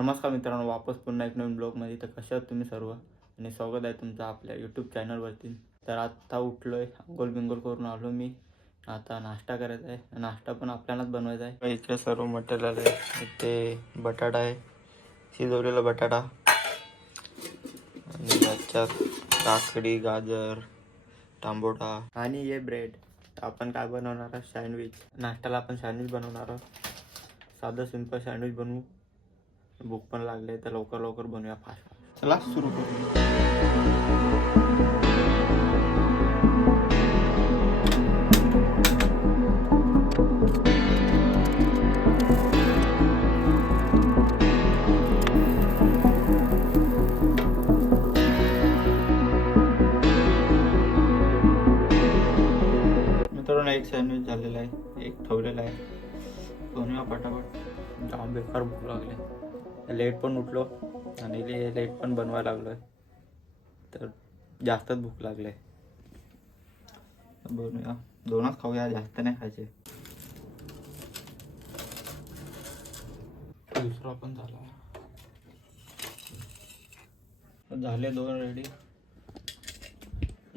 नमस्कार मित्रांनो, वापस पुन्हा एक नवीन ब्लॉगमध्ये. तर कशा आहात तुम्ही सर्व आणि स्वागत आहे तुमचं आपल्या यूट्यूब चॅनलवरती. तर आता उठलो आहे, अंघोळ बिंगोळ करून आलो मी. आता नाश्ता करायचा आहे. नाश्ता पण आपल्यालाच बनवायचा आहे. इथे सर्व मटेरियल आहे. इथे बटाटा आहे, शिजवलेला बटाटा, आणि त्याच्यात काकडी, गाजर, टांबोटा आणि हे ब्रेड. आपण काय बनवणार आहोत? सँडविच. नाश्त्याला आपण सँडविच बनवणार आहोत. साधं सिंपल सँडविच बनवू. भूक पण लागले तर लवकर लवकर बनवूया फास्ट. चला सुरू करू. मित्रांनो, एक सँडविच झालेला आहे, एक ठेवलेला आहे. बनवूया पटापट. जाम बेकार भूक लागले. लेट पण उठलो आणि लेट पण बनवायला लागलोय, तर जास्तच भूक लागले. बनवूया, दोनच खाऊया, जास्त नाही खायचे. दुसरा पण झाले दोन रेडी.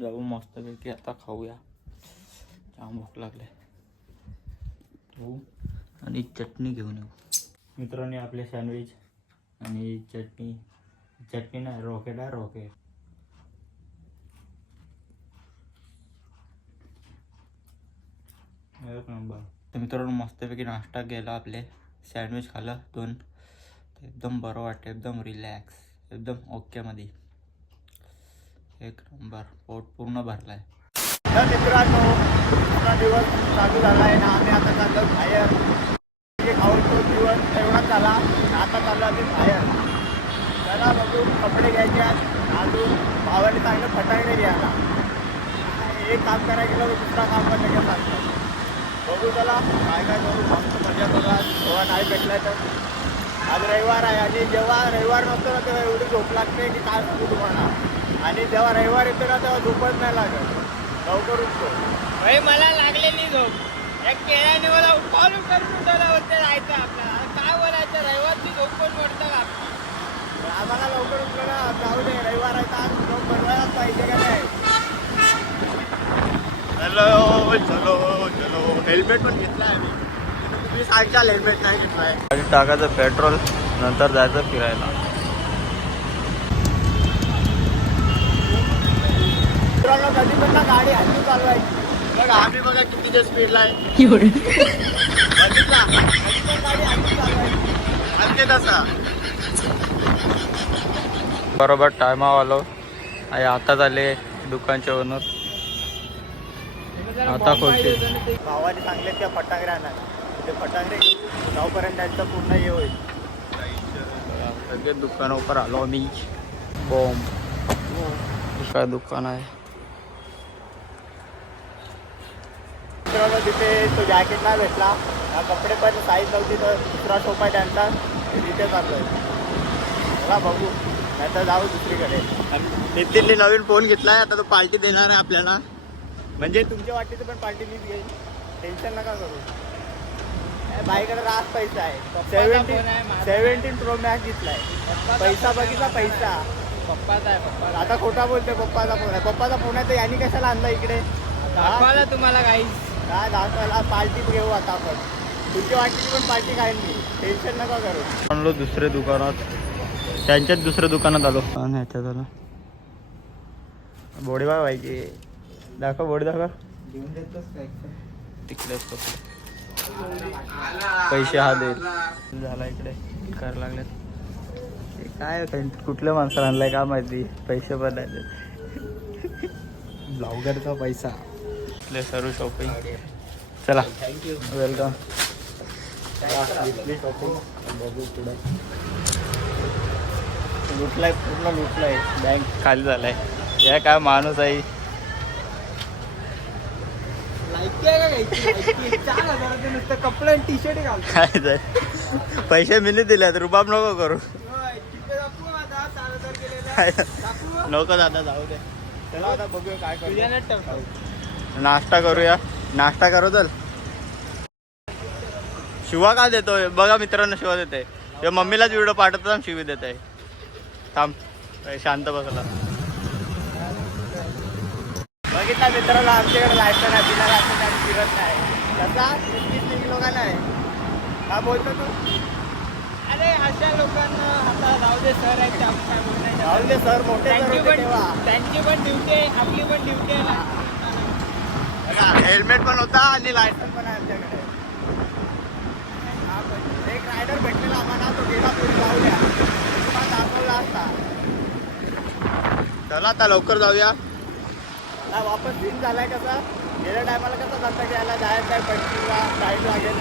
जाऊ मस्तपैकी आता खाऊया. जाम भूक लागले. हो, आणि चटणी घेऊन येऊ. मित्रांनी आपले सँडविच आणि चटणी नाही, रॉकेट आहे, रॉकेट. एक नंबर. तर मित्रांनो, मस्तपैकी नाश्ता केला, आपले सँडविच खाल्लं दोन. एकदम बरं वाटतं, एकदम रिलॅक्स, एकदम ओके मध्ये. एक नंबर. पोट पूर्ण भरलाय. तर मित्रांनो, पूर्ण दिवस चालू झाला आहे ना. आम्ही आता चाललो बाहेर. खाऊन तो दिवस एवढाच झाला. आता चाललो आम्ही बाहेर. चला बघू, कपडे घ्यायचे आहेत. अजून भावाने चांगलं फटाकडे घ्यायला. एक काम करायला गेलं तर दुसरा काम पण लगेच लागतं. बघू चला काय काय करू. मस्त मजा करू. आज जेव्हा नाही भेटलाय तर. आज रविवार आहे आणि जेव्हा रविवार नसतो ना तेव्हा एवढी झोप लागते की काय सांगू तुम्हाला. आणि जेव्हा रविवार येतो ना तेव्हा झोपच नाही लागत, लवकर उठतो. भाई मला लागलेली झोप. एक केळ्याने मला कॉल करून उठवला होते जायचं आपल्याला. काय बोलायचं, रविवारची झोप पण पडतं का? आम्हाला लवकर उठलं ना, जाऊ दे, रविवार आहे तर झोप बनवायलाच पाहिजे का नाही. चलो चलो चलो. हेल्मेट पण घेतला आहे मी. तुम्ही सांगशाल हेल्मेट नाही घेतलाय. आणि टाकायचं पेट्रोल, नंतर जायचं फिरायला. मित्रांनो, कधी पण ना गाडी हलकी चालवायची. बघा आम्ही बघा कितीच्या स्पीडला आहे. बघितला, कधी पण गाडी हलकी चालवायची. हलके तसा. बरोबर टायमावर आलो आणि आता झाले दुकानच्या ओनर. आता खोलते. भावाने सांगले त्या फटाकडे आणायला. ते फटाकडे गावपर्यंत त्यांचं पूर्ण हे होईल. सगळे दुकानावर आलो आम्ही. बॉम्ब काय दुकान आहे. मित्रांनो, तिथे तो जॅकेट नाही भेटला. कपडे पण साईज नव्हती, तर दुसरा शॉप आहे त्यांचा, तिथे चाललो आहे. चला बघू, नाही तर जाऊ दुसरीकडे. आणि नितीनने नवीन फोन घेतला आहे. आता तो पार्टी देणार आहे आपल्याला. म्हणजे तुमच्या वाटेचं पण पार्टी मीच घेईन, टेन्शन नका करू. बाईकडे रास पैसा आहे. 17 प्रो मॅक्स घेतलाय. पैसा बघितला, पैसा पप्पाचा आहे. पप्पा आता खोटा बोलते. पप्पाचा फोन आहे. पप्पाचा फोन आहे तर यांनी कशाला आणला इकडे? दाखवायला तुम्हाला काही काय दाखवायला? पार्टी घेऊ आता आपण. तुमच्या वाटेची पण पार्टी खाईन मी, टेन्शन नका करू. आणलो दुसऱ्या दुकानात, त्यांच्याच दुसऱ्या दुकानात आलो. ह्याच्यात आलो. बोडी बघा पाहिजे. दाखव बोडी, दाखव. घेऊन देतोस काय? तिकडेच पैसे हा देत झाला. इकडे करायला लागलेत. काय कुठल्या माणसाला आणलाय का माहिती. पैसे पण नाही. ब्लॉगरचा पैसा. सर्व शॉपिंग. चला, वेलकम. शॉपिंग बघू पुढे. लुटलाय, पूर्ण लुटलाय. बँक खाली झालाय. या काय माणूस आहे. नुसतं कपडे टी शर्ट घालतो. पैसे मी दिले, रुबाब नको करू. नको दादा, जाऊ दे. चला आता बघूया काय करू. नाश्ता करूया. नाश्ता करू. चल, शिवा का देतोय बघा मित्रांनो. शिवा देते. ते मम्मीलाच व्हिडिओ पाठवतो आणि शिवी देत आहे. थांब शांत बसला. बघितला मित्रांनो आमच्याकडे लायसन आहे, बिना लायसन आणि फिरत नाही. कसा 30 लोकांना आहे. काय बोलतो तू? अरे अशा लोकांना आता जाऊ दे सर आहेत ते आपण काय बोलणार. जाऊ दे सर, मोठे सर होते तेव्हा. त्यांची पण ड्युटी आहे, आपली पण ड्युटी आहे ना. हेल्मेट पण होता आणि लायसन पण आहे आमच्याकडे. एक रायडर भेटलेला आम्हाला, तो गेला पुढे जाऊया दाखवला असता. चला आता लवकर जाऊया. वापस सीन झालाय कसा, गेल्या टायमाला कसा जाता घ्यायला जायचं आहे पंचिंगला टाईम लागेल,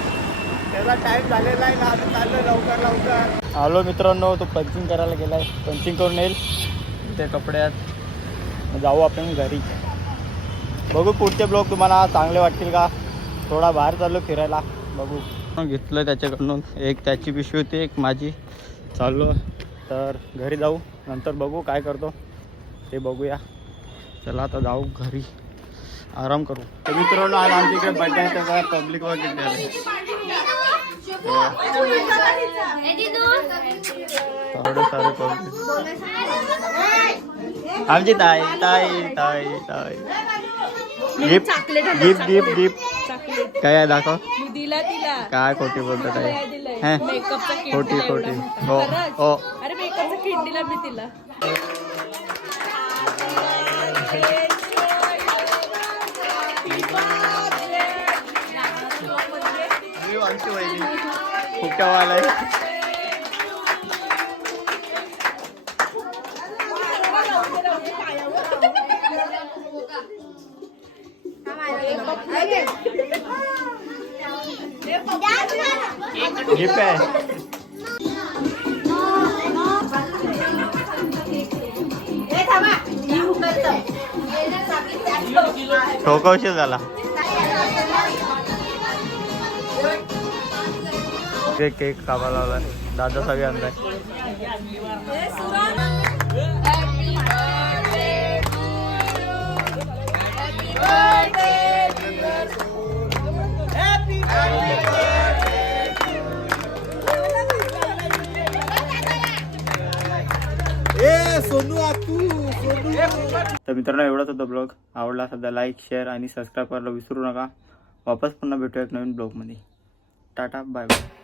त्याचा टाईम झालेला आहे ना. आम्ही चाललो लवकर. आलो मित्रांनो, तो पंचिंग करायला गेलाय, पंचिंग करून येईल ते कपड्यात. जाऊ आपण घरी. बघू पुढचे ब्लॉग तुम्हाला चांगले वाटतील का. थोडा बाहेर चाललो फिरायला, बघू. घेतलं त्याच्याकडून, एक त्याची पिशवी होती, एक माझी. चाललो तर घरी जाऊ, नंतर बघू काय करतो ते बघूया. चला आता जाऊ घरी, आराम करू. तर मित्रांनो आज आमच्या इकडे बड्डे आहे, त्याचा पब्लिक वगैरे एवढे सारे पब्लिक. आमची ताई ताई ताई ताई गिफ्ट गिफ्ट गिफ्ट गिफ्ट काय आहे दाखव. दिला तिला काय खोटी बोलतो काय. मेकअपचा किट खोटी दिला खोटी. एवढा मोठा. हो खरंच? हो. अरे मेकअपचा किट दिला मी तिला. आमची वहिनी फुक्यावाला आहे. गिफ्ट आहे. ठोकवशील झाला. केक कापा लावलाय दादा सगळे आणलाय. तर मित्रांनो एवढाच होता ब्लॉग. आवडला सध्या लाईक शेअर आणि सबस्क्राईब करायला विसरू नका. वापस पुन्हा भेटूया एक नवीन ब्लॉगमध्ये. टाटा बाय बाय.